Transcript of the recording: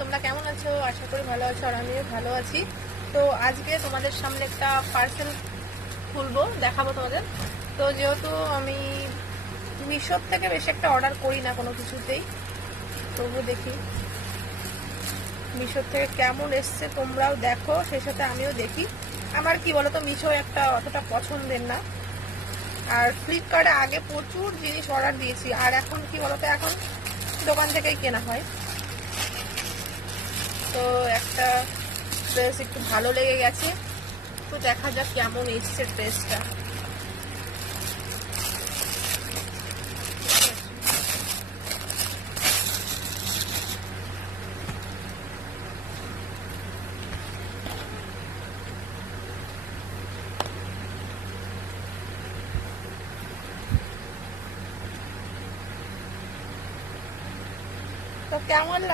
তোমরা কেমন আছো? আশা করি ভালো আছো, আর আমিও ভালো আছি। তো আজকে তোমাদের সামনে একটা পার্সেল খুলবো, দেখাবো তোমাদের। তো যেহেতু আমি মিশোর থেকে বেশি একটা অর্ডার করি না কোনো কিছুতেই, তবু দেখি মিশোর থেকে কেমন এসছে, তোমরাও দেখো, সেই সাথে আমিও দেখি। আমার কি বলো তো, মিশো একটা অতটা পছন্দের না। আর ফ্লিপকার্টে আগে প্রচুর জিনিস অর্ডার দিয়েছি, আর এখন কি বলতো, এখন দোকান থেকেই কেনা হয়। তো একটা ড্রেস একটু ভালো লেগে গেছে, তো দেখা যাক কেমন এসছে ড্রেসটা। তো কেমন